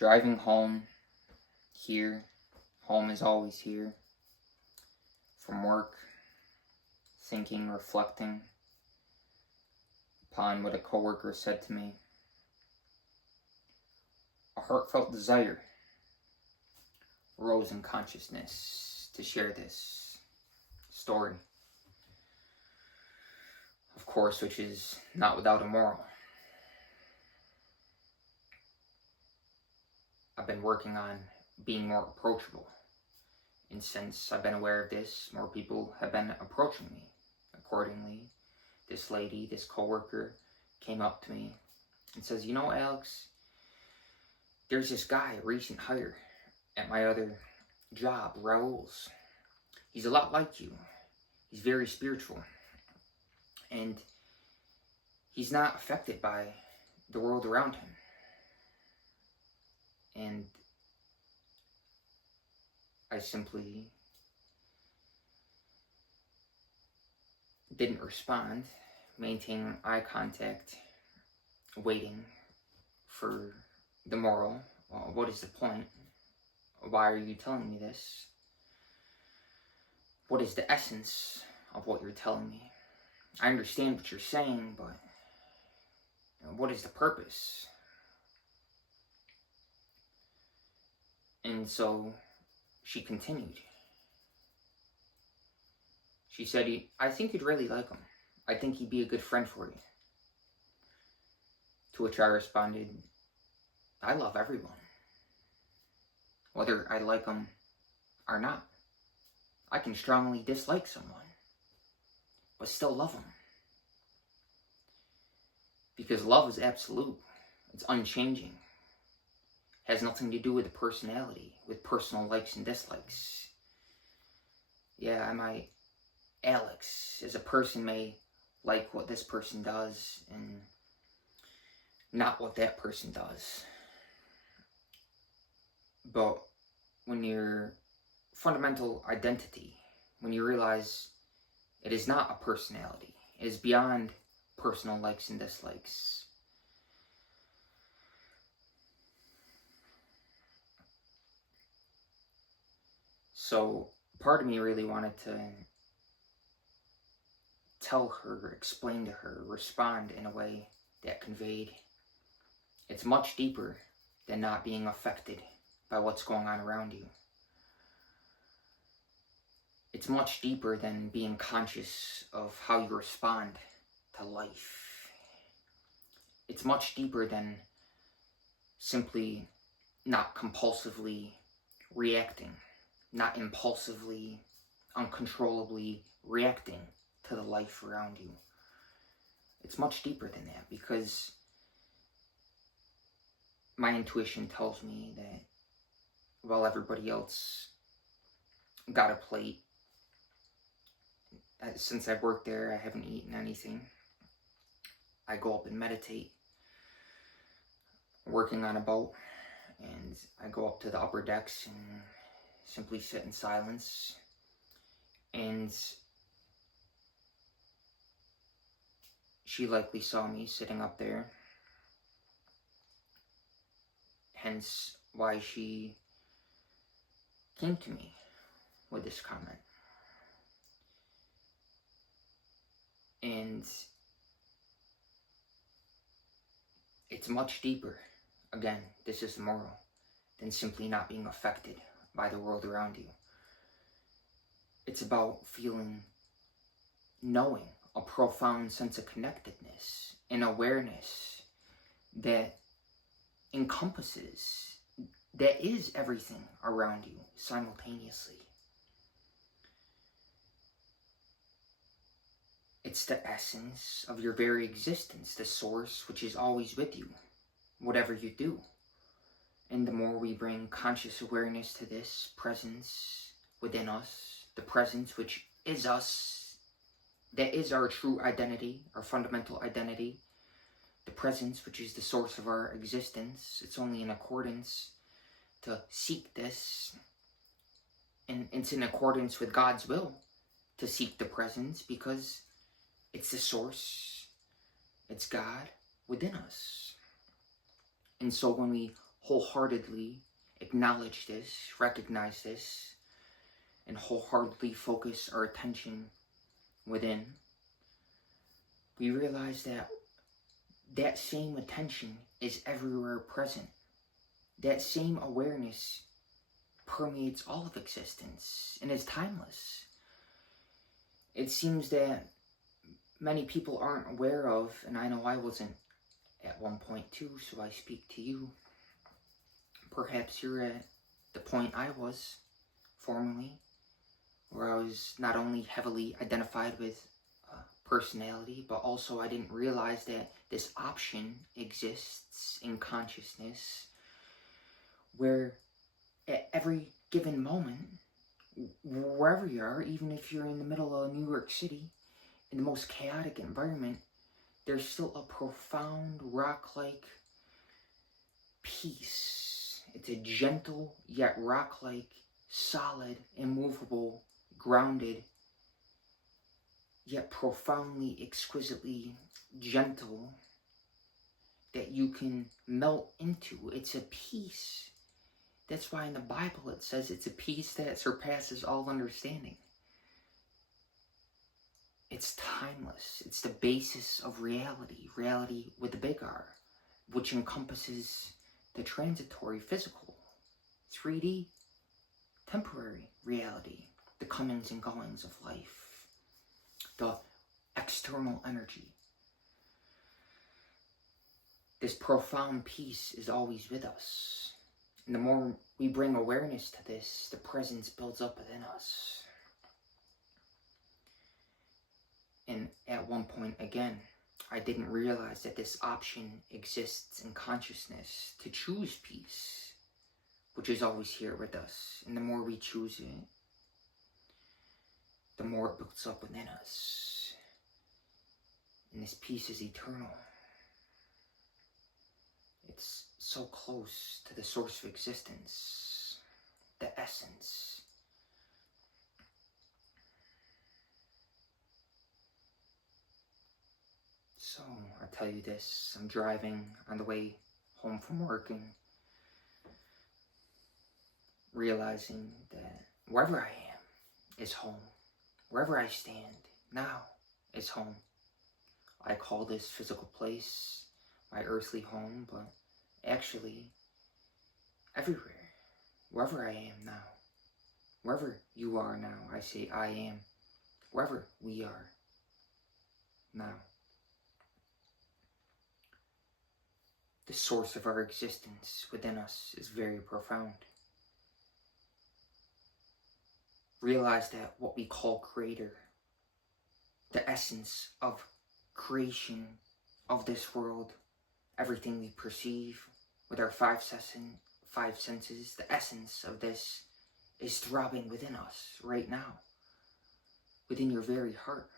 Driving home here, home is always here, from work, thinking, reflecting upon what a coworker said to me. A heartfelt desire arose in consciousness to share this story, of course, which is not without a moral. I've been working on being more approachable, and since I've been aware of this, more people have been approaching me. Accordingly, this lady, this coworker, came up to me and says, "You know, Alex, there's this guy, a recent hire at my other job, Raul's. He's a lot like you. He's very spiritual, and he's not affected by the world around him." And I simply didn't respond, maintaining eye contact, waiting for the moral. What is the point? Why are you telling me this? What is the essence of what you're telling me? I understand what you're saying, but what is the purpose? And so she continued. She said, "I think you'd really like him. I think he'd be a good friend for you." To which I responded, "I love everyone, whether I like them or not. I can strongly dislike someone, but still love them. Because love is absolute. It's unchanging. Has nothing to do with the personality, with personal likes and dislikes. Yeah, Alex, as a person, may like what this person does and not what that person does. But when your fundamental identity, when you realize it is not a personality, it is beyond personal likes and dislikes, so part of me really wanted to tell her, explain to her, respond in a way that conveyed it's much deeper than not being affected by what's going on around you. It's much deeper than being conscious of how you respond to life. It's much deeper than simply not compulsively reacting, not impulsively, uncontrollably reacting to the life around you. It's much deeper than that, because my intuition tells me that while everybody else got a plate, since I've worked there, I haven't eaten anything. I go up and meditate, working on a boat, and I go up to the upper decks and simply sit in silence. And she likely saw me sitting up there, hence why she came to me with this comment. And it's much deeper, again, this is the moral, than simply not being affected by the world around you. It's about knowing a profound sense of connectedness and awareness that encompasses, that is everything around you simultaneously. It's the essence of your very existence, the source which is always with you, whatever you do. And the more we bring conscious awareness to this presence within us, the presence which is us, that is our true identity, our fundamental identity, the presence which is the source of our existence, it's only in accordance to seek this, and it's in accordance with God's will to seek the presence, because it's the source, it's God within us. And so when we wholeheartedly acknowledge this, recognize this, and wholeheartedly focus our attention within, we realize that that same attention is everywhere present. That same awareness permeates all of existence and is timeless. It seems that many people aren't aware of, and I know I wasn't at one point too, so I speak to you. Perhaps you're at the point I was formerly, where I was not only heavily identified with personality, but also I didn't realize that this option exists in consciousness, where at every given moment, wherever you are, even if you're in the middle of New York City, in the most chaotic environment, there's still a profound rock-like peace. It's a gentle yet rock-like, solid, immovable, grounded, yet profoundly, exquisitely gentle that you can melt into. It's a peace. That's why in the Bible it says it's a peace that surpasses all understanding. It's timeless. It's the basis of reality. Reality with a big R, which encompasses the transitory, physical, 3D, temporary reality, the comings and goings of life, the external energy. This profound peace is always with us. And the more we bring awareness to this, the presence builds up within us. And at one point, again, I didn't realize that this option exists in consciousness to choose peace, which is always here with us. And the more we choose it, the more it builds up within us. And this peace is eternal. It's so close to the source of existence, the essence. So, I'll tell you this, I'm driving on the way home from work and realizing that wherever I am is home. Wherever I stand now is home. I call this physical place my earthly home, but actually, everywhere, wherever I am now, wherever you are now, I say I am, wherever we are now. The source of our existence within us is very profound. Realize that what we call creator, the essence of creation of this world, everything we perceive with our five senses, the essence of this is throbbing within us right now, within your very heart.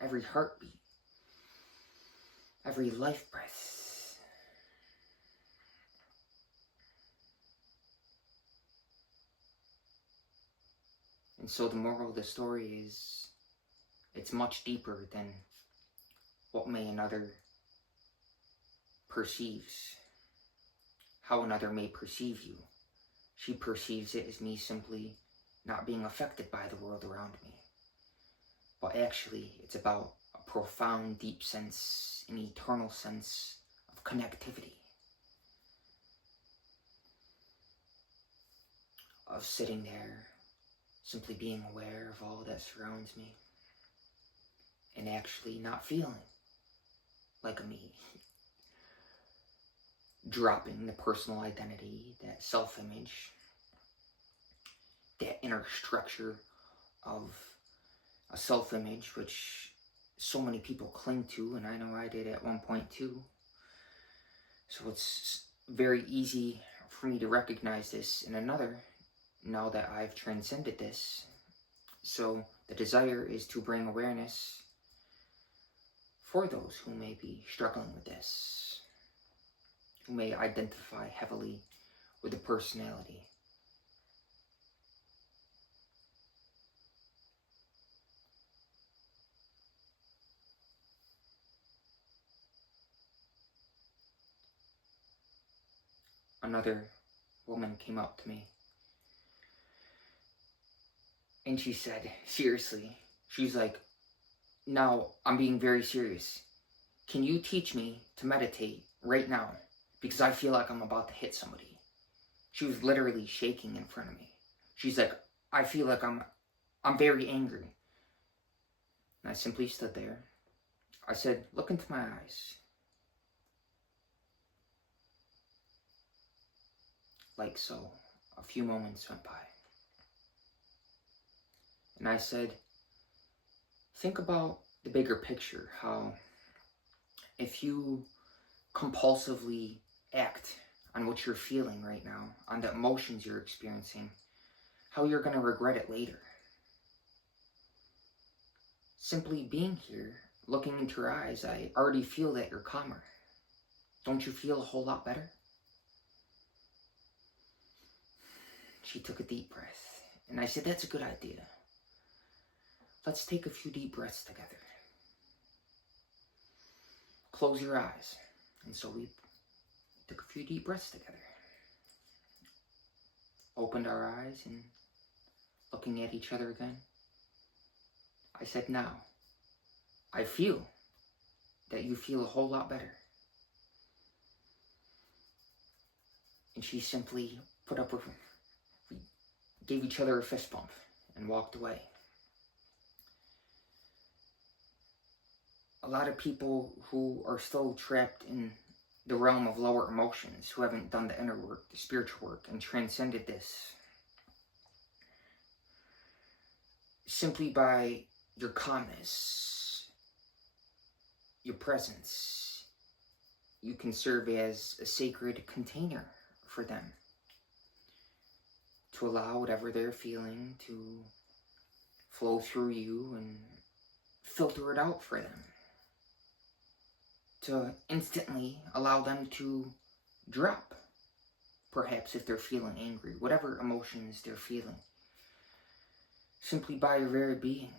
Every heartbeat, every life breath. And so the moral of the story is, it's much deeper than what may another perceives, how another may perceive you. She perceives it as me simply not being affected by the world around me. But actually, it's about a profound, deep sense, an eternal sense of connectivity. Of sitting there, simply being aware of all that surrounds me, and actually not feeling like a me. Dropping the personal identity, that self-image, that inner structure of a self-image which so many people cling to, and I know I did at one point too. So it's very easy for me to recognize this in another, now that I've transcended this. So the desire is to bring awareness for those who may be struggling with this, who may identify heavily with the personality. another woman came up to me. And she said, seriously, she's like, now I'm being very serious. Can you teach me to meditate right now? Because I feel like I'm about to hit somebody. She was literally shaking in front of me. She's like, I feel like I'm very angry. And I simply stood there. I said, look into my eyes. Like so. A few moments went by. And I said, think about the bigger picture. How if you compulsively act on what you're feeling right now, on the emotions you're experiencing, how you're going to regret it later. Simply being here, looking into your eyes, I already feel that you're calmer. Don't you feel a whole lot better? She took a deep breath, and I said, that's a good idea. Let's take a few deep breaths together. Close your eyes. And so we took a few deep breaths together. Opened our eyes and looking at each other again. I said, now, I feel that you feel a whole lot better. And she simply put up with, we gave each other a fist bump and walked away. A lot of people who are still trapped in the realm of lower emotions, who haven't done the inner work, the spiritual work, and transcended this, simply by your calmness, your presence, you can serve as a sacred container for them to allow whatever they're feeling to flow through you and filter it out for them. To instantly allow them to drop, perhaps if they're feeling angry, whatever emotions they're feeling, simply by your very being.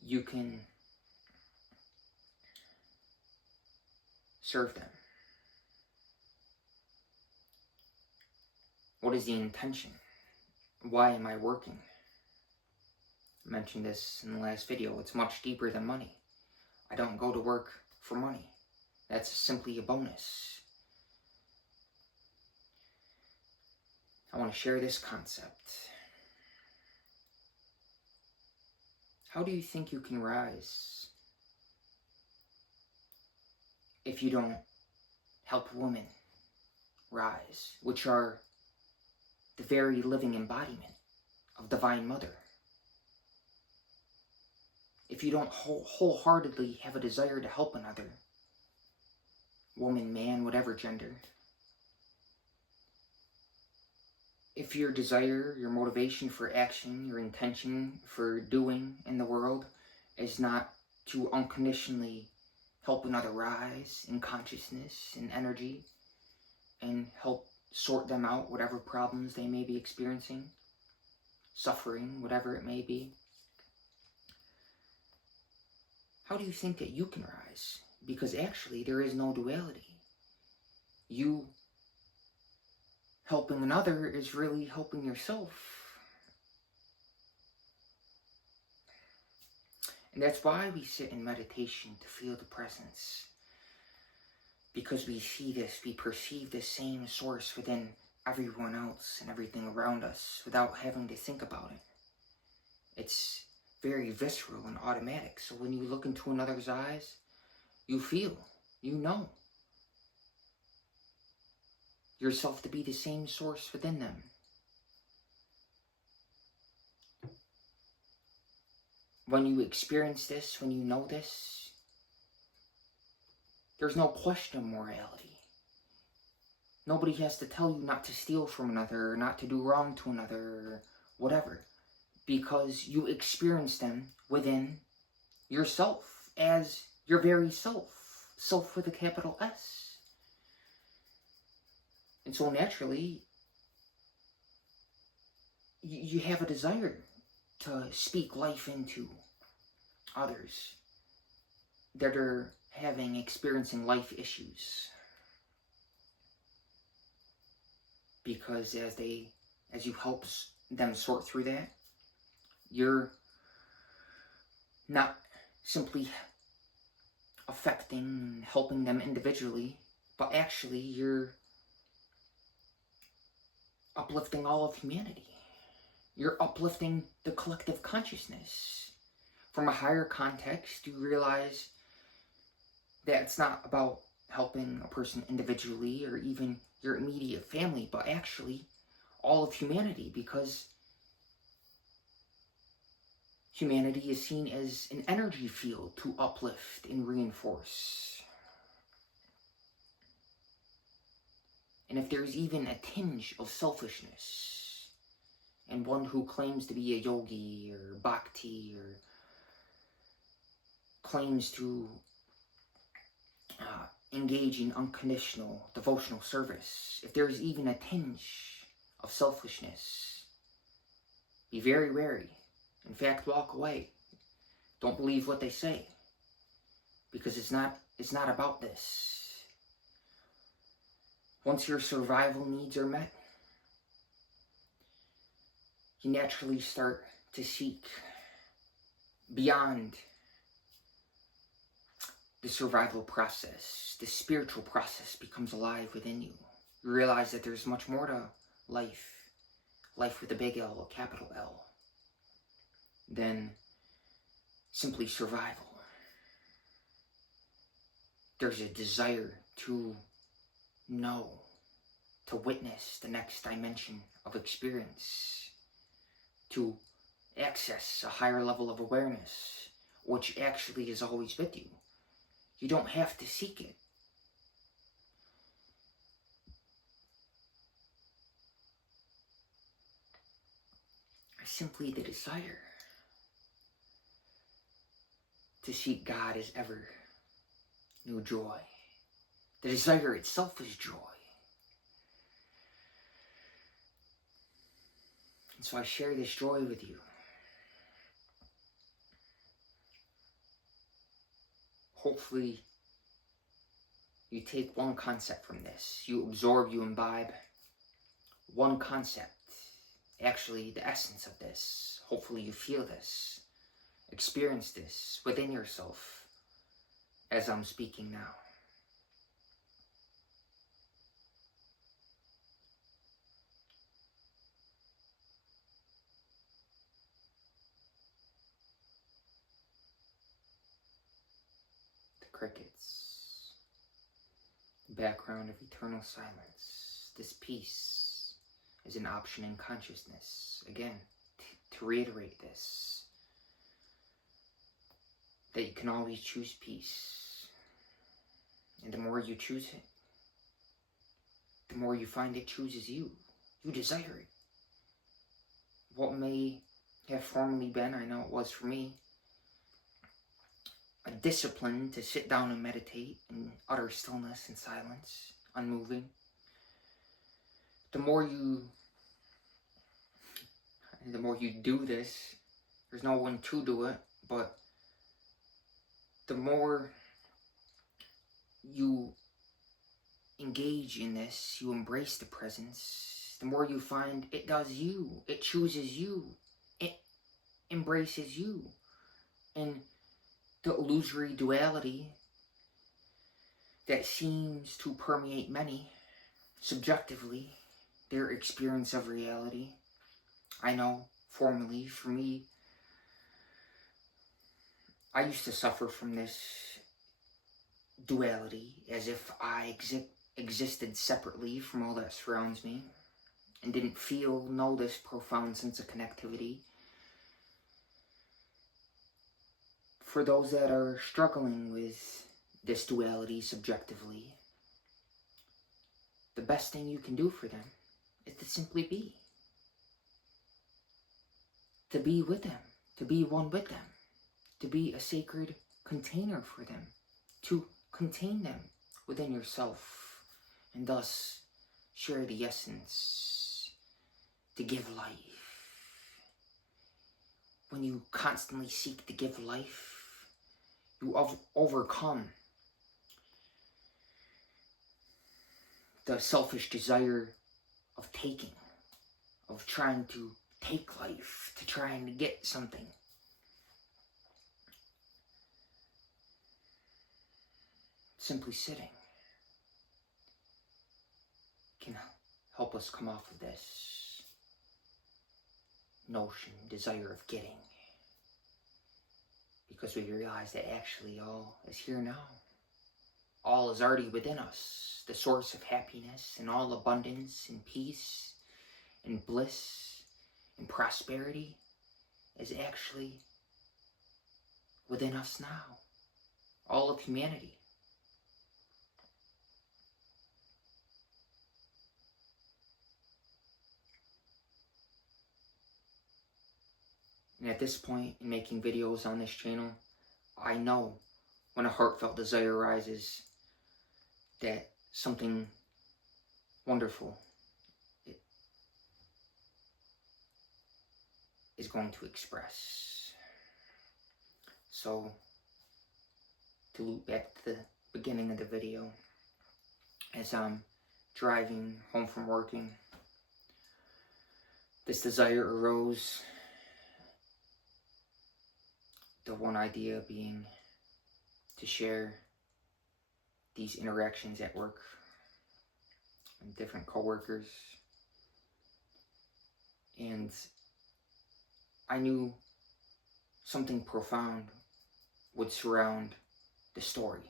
You can serve them. What is the intention? Why am I working? I mentioned this in the last video. It's much deeper than money. I don't go to work for money. That's simply a bonus. I want to share this concept. How do you think you can rise if you don't help women rise, which are the very living embodiment of Divine Mother? If you don't wholeheartedly have a desire to help another, woman, man, whatever gender, if your desire, your motivation for action, your intention for doing in the world is not to unconditionally help another rise in consciousness and energy and help sort them out, whatever problems they may be experiencing, suffering, whatever it may be, how do you think that you can rise? Because actually there is no duality. You helping another is really helping yourself. And that's why we sit in meditation, to feel the presence. Because we see this, we perceive the same source within everyone else and everything around us without having to think about it. It's very visceral and automatic. So when you look into another's eyes, you feel, you know yourself to be the same source within them. When you experience this, when you know this, there's no question of morality. Nobody has to tell you not to steal from another, or not to do wrong to another, or whatever. Because you experience them within yourself, as your very self. Self with a capital S. And so naturally, you have a desire to speak life into others that are experiencing life issues. Because as you help them sort through that, you're not simply affecting, helping them individually, but actually you're uplifting all of humanity. You're uplifting the collective consciousness. From a higher context, you realize that it's not about helping a person individually or even your immediate family, but actually all of humanity, because humanity is seen as an energy field to uplift and reinforce. And if there's even a tinge of selfishness in one who claims to be a yogi or bhakti or claims to engage in unconditional devotional service, if there's even a tinge of selfishness, be very wary. In fact, walk away. Don't believe what they say, because it's not about this. Once your survival needs are met, you naturally start to seek beyond the survival process. The spiritual process becomes alive within you. You realize that there's much more to life with a big L, a capital L, than simply survival. There's a desire to know, to witness the next dimension of experience, to access a higher level of awareness, which actually is always with you. You don't have to seek it. Simply the desire to seek God is ever new joy. The desire itself is joy. And so I share this joy with you. Hopefully, you take one concept from this. You absorb, you imbibe one concept. Actually, the essence of this. Hopefully you feel this. Experience this within yourself as I'm speaking now. The crickets. The background of eternal silence. This peace is an option in consciousness. Again, to reiterate this, that you can always choose peace. And the more you choose it, the more you find it chooses you. You desire it. What may have formerly been, I know it was for me, a discipline to sit down and meditate in utter stillness and silence, unmoving. The more you do this, there's no one to do it, but the more you engage in this, you embrace the presence, the more you find it does you, it chooses you, it embraces you. And the illusory duality that seems to permeate many, subjectively, their experience of reality. I know, formerly, for me, I used to suffer from this duality as if I existed separately from all that surrounds me and didn't know this profound sense of connectivity. For those that are struggling with this duality subjectively, the best thing you can do for them is to simply be. To be with them, to be one with them, to be a sacred container for them, to contain them within yourself, and thus share the essence, to give life. When you constantly seek to give life, you overcome the selfish desire of taking, of trying to take life, to trying to get something. Simply sitting can help us come off of this notion, desire of getting. Because we realize that actually all is here now. All is already within us. The source of happiness and all abundance and peace and bliss and prosperity is actually within us now. All of humanity. And at this point, in making videos on this channel, I know when a heartfelt desire arises that something wonderful is going to express. So, to loop back to the beginning of the video, as I'm driving home from working, this desire arose. The one idea being to share these interactions at work and different coworkers. And I knew something profound would surround the story,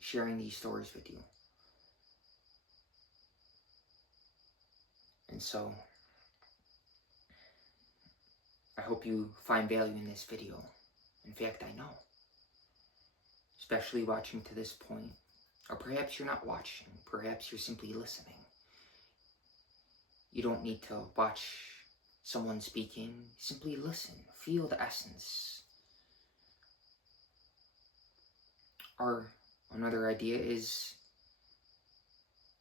sharing these stories with you. And so, I hope you find value in this video. In fact, I know. Especially watching to this point. Or perhaps you're not watching. Perhaps you're simply listening. You don't need to watch someone speaking. Simply listen. Feel the essence. Or another idea is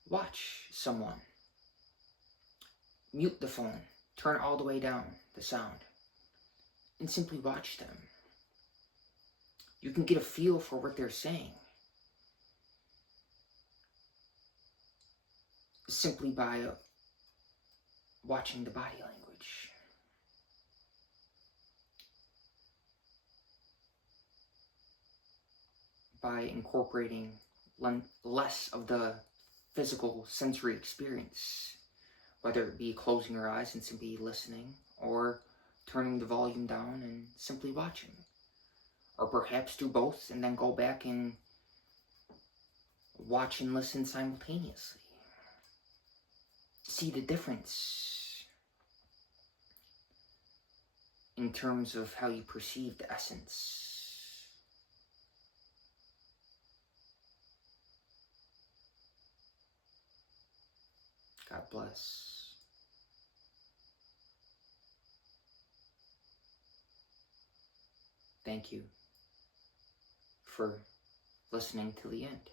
watch someone. Mute the phone. Turn all the way down the sound. And simply watch them. You can get a feel for what they're saying simply by watching the body language. By incorporating less of the physical sensory experience, whether it be closing your eyes and simply listening, or turning the volume down and simply watching. Or perhaps do both and then go back and watch and listen simultaneously. See the difference in terms of how you perceive the essence. God bless. Thank you for listening to the end.